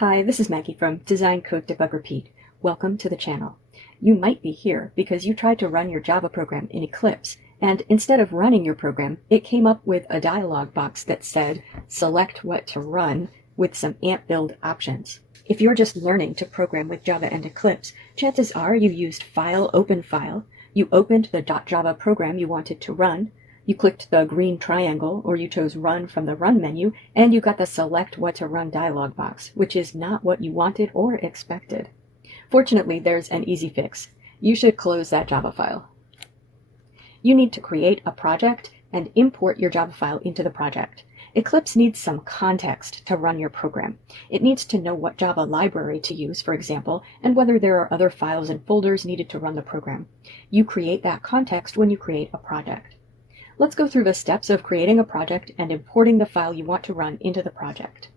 Hi, this is Maggie from Design Code Debug Repeat. Welcome to the channel. You might be here because you tried to run your Java program in Eclipse, and instead of running your program, it came up with a dialog box that said, select what to run with some AMP build options. If you're just learning to program with Java and Eclipse, chances are you used File, Open File, you opened the .java program you wanted to run, you clicked the green triangle, or you chose Run from the Run menu, and you got the Select What to Run dialog box, which is not what you wanted or expected. Fortunately, there's an easy fix. You should close that Java file. You need to create a project and import your Java file into the project. Eclipse needs some context to run your program. It needs to know what Java library to use, for example, and whether there are other files and folders needed to run the program. You create that context when you create a project. Let's go through the steps of creating a project and importing the file you want to run into the project.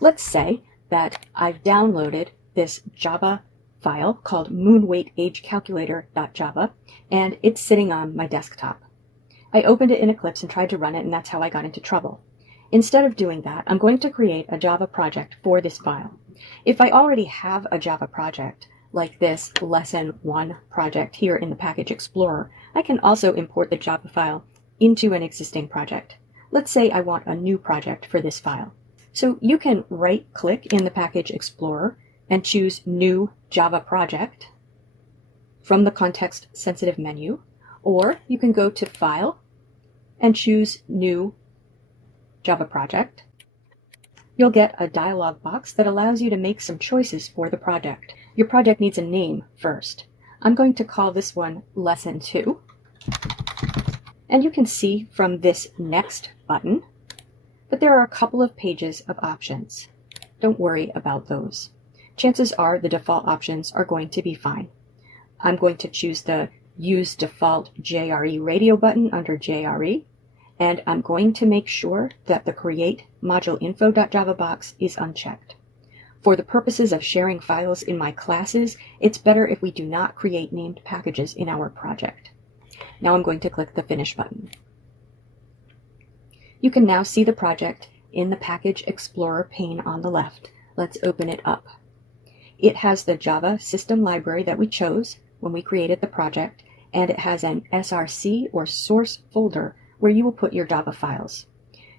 Let's say that I've downloaded this Java file called moonweightagecalculator.java, and it's sitting on my desktop. I opened it in Eclipse and tried to run it, and that's how I got into trouble. Instead of doing that, I'm going to create a Java project for this file. If I already have a Java project, like this Lesson 1 project here in the Package Explorer, I can also import the Java file into an existing project. Let's say I want a new project for this file. So you can right-click in the Package Explorer and choose New Java Project from the context-sensitive menu, or you can go to File and choose New Java Project. You'll get a dialog box that allows you to make some choices for the project. Your project needs a name first. I'm going to call this one Lesson 2. And you can see from this Next button that there are a couple of pages of options. Don't worry about those. Chances are the default options are going to be fine. I'm going to choose the Use Default JRE Radio button under JRE, and I'm going to make sure that the Create Module Info.java box is unchecked. For the purposes of sharing files in my classes, it's better if we do not create named packages in our project. Now I'm going to click the Finish button. You can now see the project in the Package Explorer pane on the left. Let's open it up. It has the Java system library that we chose when we created the project, and it has an SRC or source folder where you will put your Java files.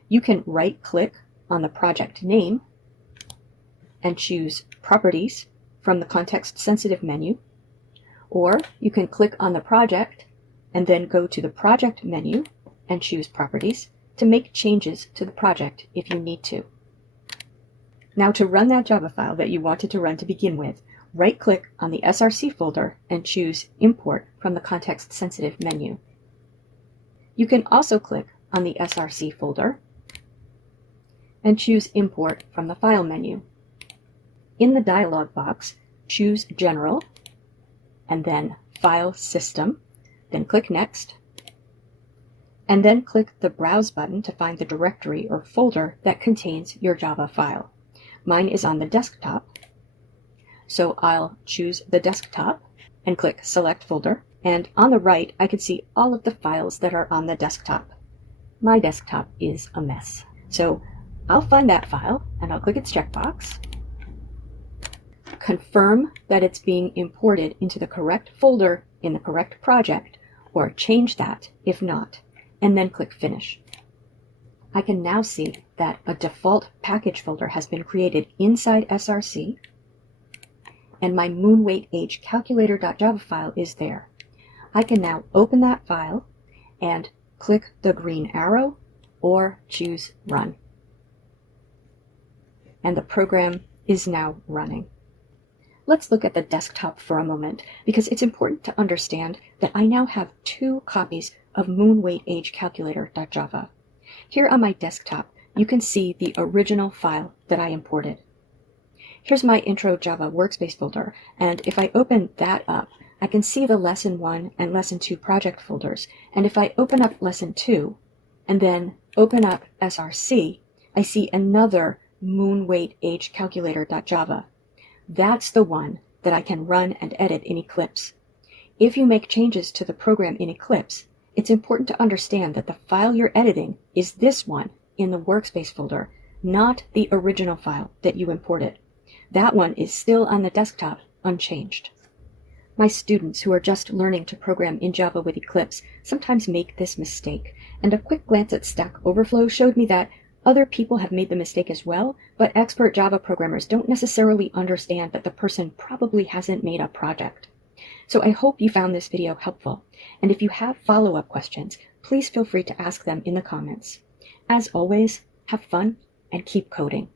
You can right-click on the project name and choose Properties from the context-sensitive menu, or you can click on the project and then go to the Project menu and choose Properties to make changes to the project if you need to. Now, to run that Java file that you wanted to run to begin with, right-click on the SRC folder and choose Import from the context-sensitive menu. You can also click on the SRC folder and choose Import from the File menu. In the dialog box, choose General and then File System, then click Next, and then click the Browse button to find the directory or folder that contains your Java file. Mine is on the desktop, so I'll choose the desktop and click Select Folder, and on the right I can see all of the files that are on the desktop. My desktop is a mess, so I'll find that file and I'll click its checkbox, confirm that it's being imported into the correct folder in the correct project, or change that if not, and then click Finish. I can now see that a default package folder has been created inside SRC, and my moonweightagecalculator.java file is there. I can now open that file and click the green arrow or choose Run. And the program is now running. Let's look at the desktop for a moment, because it's important to understand that I now have two copies of moonweightagecalculator.java. Here on my desktop, you can see the original file that I imported. Here's my Intro Java workspace folder, and if I open that up, I can see the Lesson 1 and Lesson 2 project folders, and if I open up Lesson 2 and then open up SRC, I see another moonweightagecalculator.java. That's the one that I can run and edit in Eclipse. If you make changes to the program in Eclipse, it's important to understand that the file you're editing is this one in the workspace folder, not the original file that you imported. That one is still on the desktop, unchanged. My students who are just learning to program in Java with Eclipse sometimes make this mistake, and a quick glance at Stack Overflow showed me that other people have made the mistake as well, but expert Java programmers don't necessarily understand that the person probably hasn't made a project. So I hope you found this video helpful, and if you have follow-up questions, please feel free to ask them in the comments. As always, have fun and keep coding.